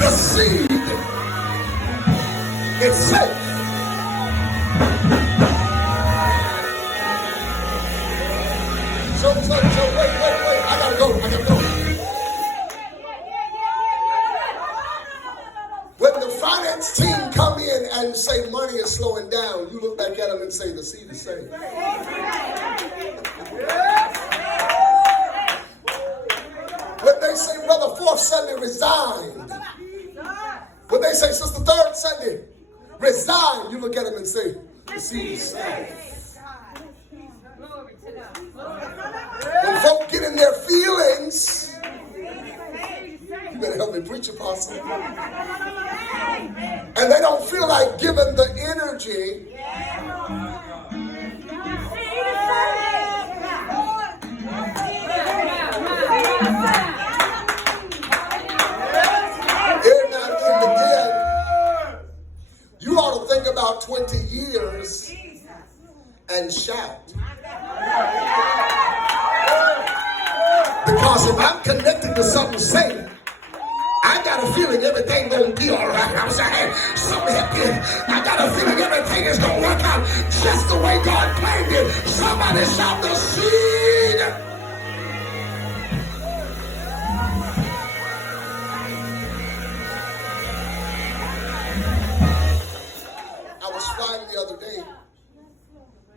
The seed is safe. So wait, I gotta go. When the finance team come in and say money is slowing down, you look back at them and say the seed is safe. When they say Brother Fourth Sunday resigned, when they say Sister Third Sunday resigned, you look at them and say the seed is safe. When folk get in their feelings, you better help me preach, Apostle. And they don't feel like giving the energy. They're not in the dead. You ought to think about 20 years and shout. Because if I'm connected to something safe, I got a feeling everything gonna be all right. I'm saying, something happy. I got a feeling everything is gonna work out just the way God planned it. Somebody shout the seed. I was flying the other day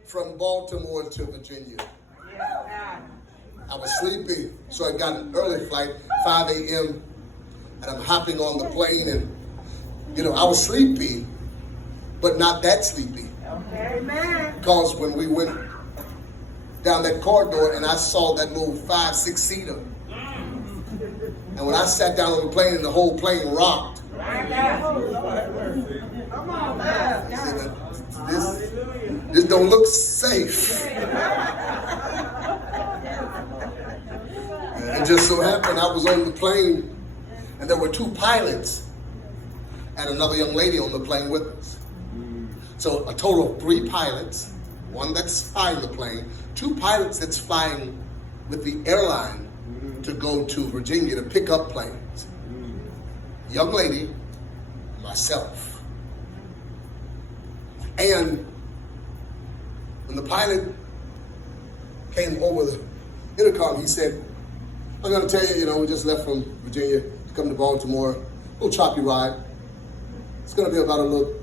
from Baltimore to Virginia. I was sleepy, so I got an early flight, 5 a.m., and I'm hopping on the plane, and, I was sleepy, but not that sleepy. Okay, man. Because when we went down that corridor, and I saw that little 5-6-seater, and when I sat down on the plane, and the whole plane rocked, this don't look safe. It just so happened I was on the plane and there were 2 pilots and another young lady on the plane with us. So a total of 3 pilots, one that's flying the plane, 2 pilots that's flying with the airline to go to Virginia to pick up planes. Young lady, myself. And when the pilot came over the intercom, he said, I'm going to tell you, we just left from Virginia to come to Baltimore. A little choppy ride. It's going to be about a little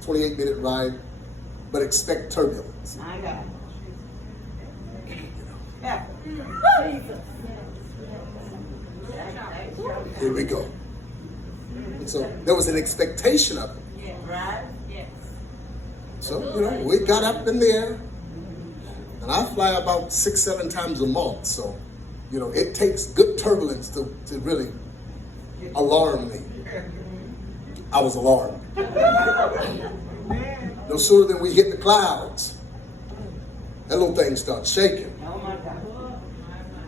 28-minute ride, but expect turbulence. My God. Here we go. And so there was an expectation of it. Yeah, right? Yes. So, we got up in there, and I fly about 6-7 times a month, so it takes good turbulence to really alarm me. I was alarmed. No sooner than we hit the clouds, that little thing starts shaking.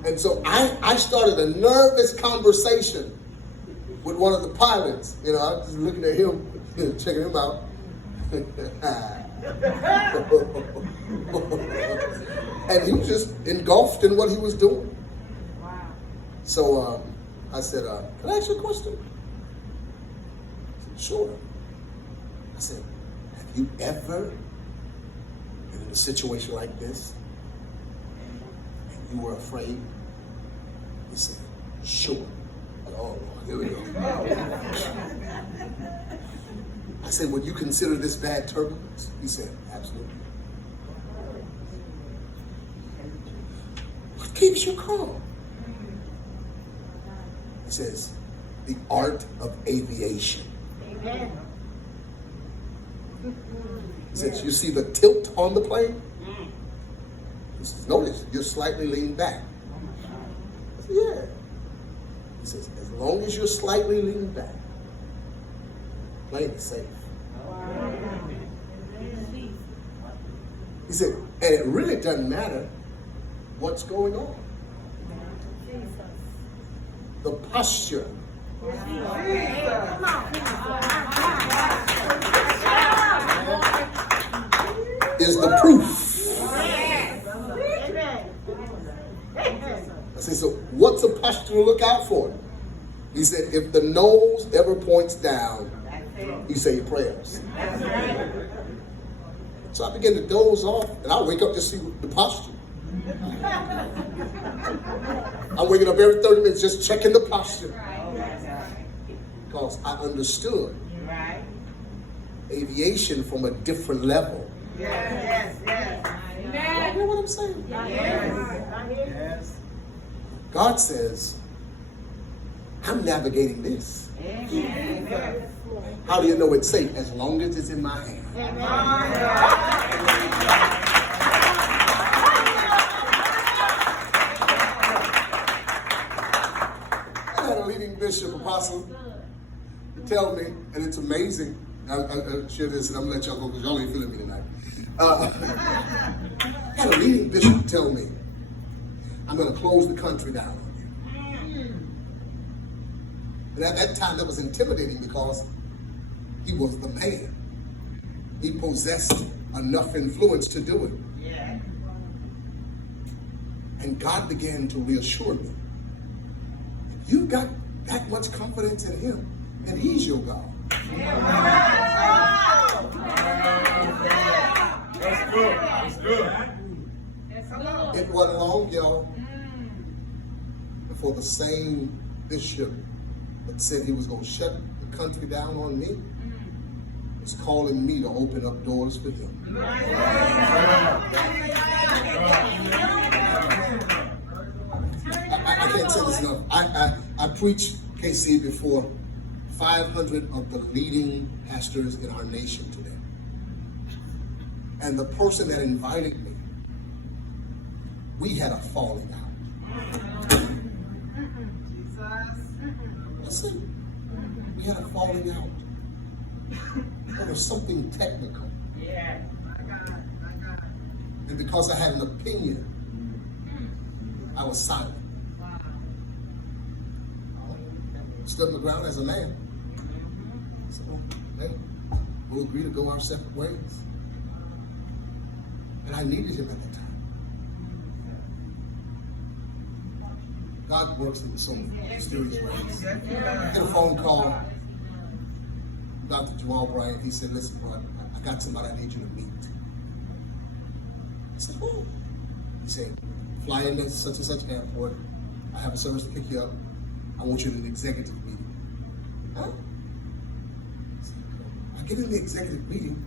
And so I started a nervous conversation with one of the pilots. I was just looking at him, checking him out. And he was just engulfed in what he was doing. So I said, can I ask you a question? He said, sure. I said, have you ever been in a situation like this and you were afraid? He said, sure. Oh, here we go. I said, would you consider this bad turbulence? He said, absolutely. What keeps you calm? He says, the art of aviation. Amen. He says, you see the tilt on the plane? He says, notice, you're slightly leaned back. I said, yeah. He says, as long as you're slightly leaned back, the plane is safe. He said, and it really doesn't matter what's going on. The posture is the proof. I say, so what's a posture to look out for? He said, if the nose ever points down, you say your prayers. So I begin to doze off, and I wake up to see the posture. I'm waking up every 30 minutes just checking the posture. Because I understood aviation from a different level. Yes. You know what I'm saying? Yes. God says, I'm navigating this. How do you know it's safe? As long as it's in my hand. I had a leading bishop, apostle, tell me, and it's amazing. I'll share this and I'm gonna let y'all go because y'all ain't feeling me tonight. I had a leading bishop tell me, I'm gonna close the country down on you. And at that time that was intimidating because he was the man. He possessed enough influence to do it. Yeah. And God began to reassure me. You got that much confidence in him, and he's your God. That's good. That's good. It wasn't long, y'all, before the same bishop that said he was going to shut the country down on me was calling me to open up doors for him. I can't say this enough. I preached KC before 500 of the leading pastors in our nation today. And the person that invited me, we had a falling out. Listen, we had a falling out. There was something technical. Yeah. And because I had an opinion, I was silent. Stood my ground as a man. So, hey, we'll agree to go our separate ways. And I needed him at the time. God works in so mysterious ways. I get a phone call. Dr. Jamal Bryant, he said, listen, bro, I got somebody I need you to meet. I said, who? He said, fly into such and such airport. I have a service to pick you up. I want you in an executive meeting. Huh? I get in the executive meeting,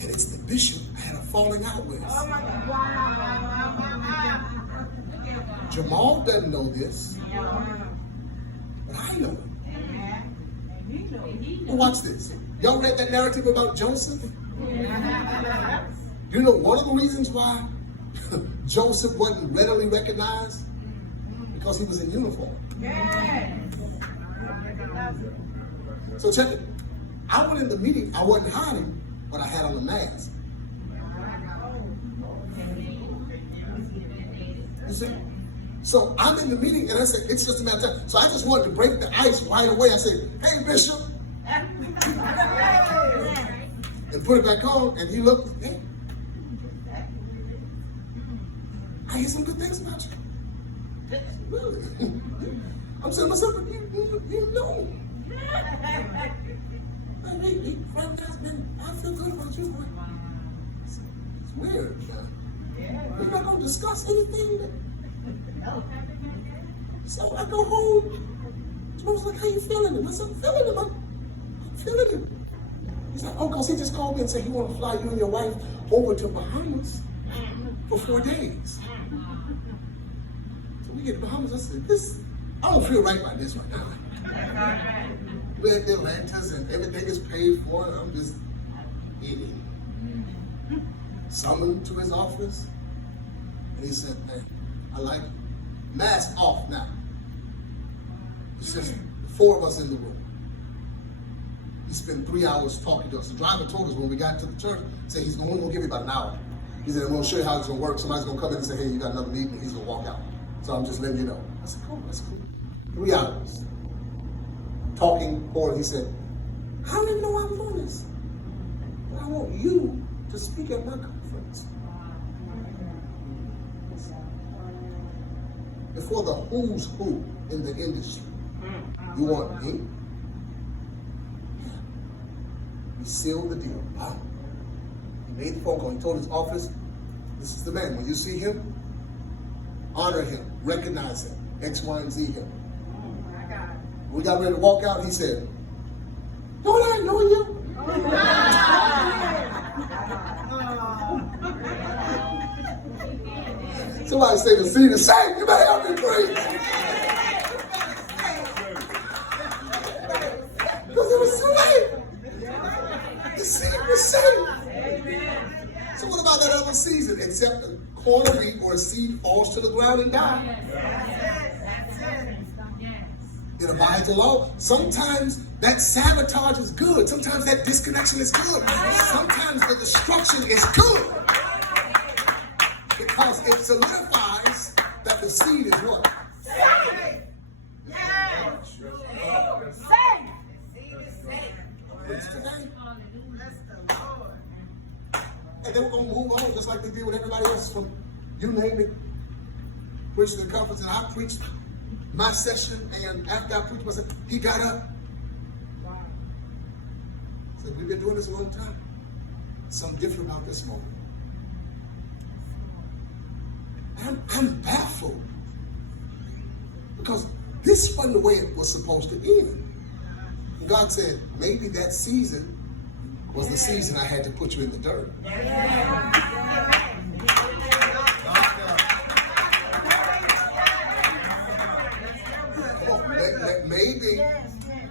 and it's the bishop I had a falling out with. Oh my God. Wow. Jamal doesn't know this, but I know it. Well, watch this. Y'all read that narrative about Joseph? You know one of the reasons why Joseph wasn't readily recognized? Because he was in uniform. So check it. I went in the meeting, I wasn't hiding, but I had on a mask. You see? So I'm in the meeting and I said, it's just a matter of time. So I just wanted to break the ice right away. I said, hey, Bishop. And put it back on, and he looked, hey, I hear some good things about you. Really? I'm saying to myself, you know. Hey, Frank, man, I feel good about you. It's weird. We're not going to discuss anything. So I go home. I was like, how you feeling him? I said, I'm feeling him. I'm feeling him. He's like, oh, because he just called me and said he want to fly you and your wife over to Bahamas for 4 days. So we get to Bahamas. I said, I don't feel right about this right now. We're at the Atlantis and everything is paid for, and I'm just eating. Summoned to his office, and he said, hey, I like it. Mask off now. It's just the 4 of us in the room. He spent 3 hours talking to us. The driver told us when we got to the church, said he's going to give me about an hour. He said, we'll show you how it's going to work. Somebody's going to come in and say, hey, you got another meeting, and he's going to walk out. So I'm just letting you know. I said, cool, that's cool. 3 hours. Talking forward, he said, I don't even know why I'm doing this. But I want you to speak at my conference. Before the who's who in the industry. You want me? He sealed the deal. Wow. He made the phone call. He told his office, this is the man. When you see him, honor him, recognize him, X, Y, and Z him. We got ready to walk out. He said, don't I know you? Somebody say the seed is saved. You better help me pray. Because it was too late. The seed was saved. So what about that other season? Except a corn of wheat or a seed falls to the ground and dies. It abides alone. Sometimes that sabotage is good. Sometimes that disconnection is good. Sometimes the destruction is good. Because it solidifies that the seed is what? Safe. Yes. Safe. Preach today. And then we're going to move on just like they did with everybody else from you name it. Preached the conference, and I preached my session, and after I preached myself, he got up. Said, we've been doing this a long time. Something different about this moment. I'm baffled. Because this wasn't the way it was supposed to end. And God said, maybe that season was the season I had to put you in the dirt.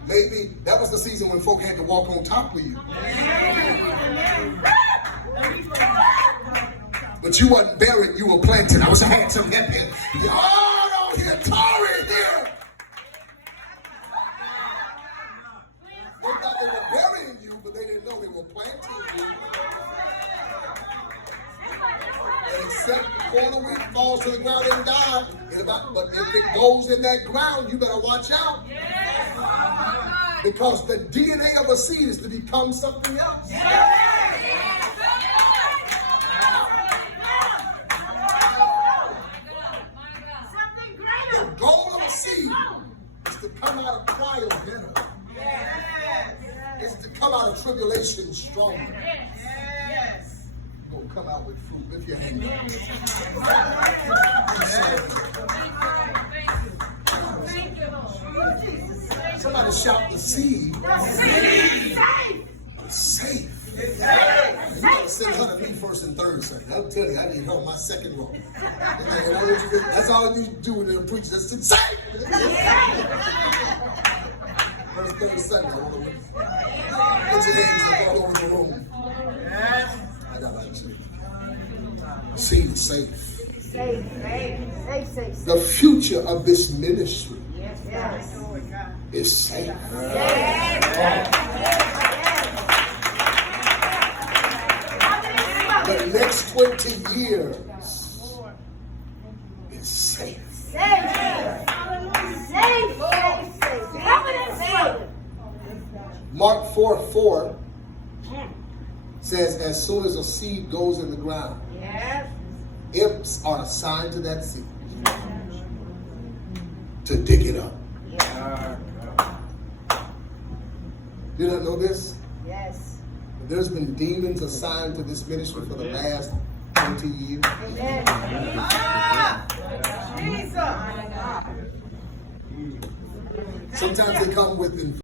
Maybe that was the season when folk had to walk on top of you. But you wasn't buried, you were planted. I wish I had some help here. Y'all don't hear Torrey here. They thought they were burying you, but they didn't know they were planting you. And except corn of wheat falls to the ground and dies. But if it goes in that ground, you better watch out. Because the DNA of a seed is to become something else. The goal of a seed is to come out of trial bitter. It's to come out of tribulation stronger. You're going to come out with fruit. Lift your hand up. Somebody shout the seed. Safe. You got to sing her to me first and third second. I'll tell you, I need her on my second row. That's all you do when they're preaching. That's safe. First, third, second. Put your hands up all over the room. I got that too. Seed is safe. Safe. The future of this ministry Yes. is safe. The next 20 years is safe. Mark 4:4 says, as soon as a seed goes in the ground, imps are assigned to that seed to dig it up. Did I know this? Yes. There's been demons assigned to this ministry for the last 20 years. Jesus. Sometimes they come with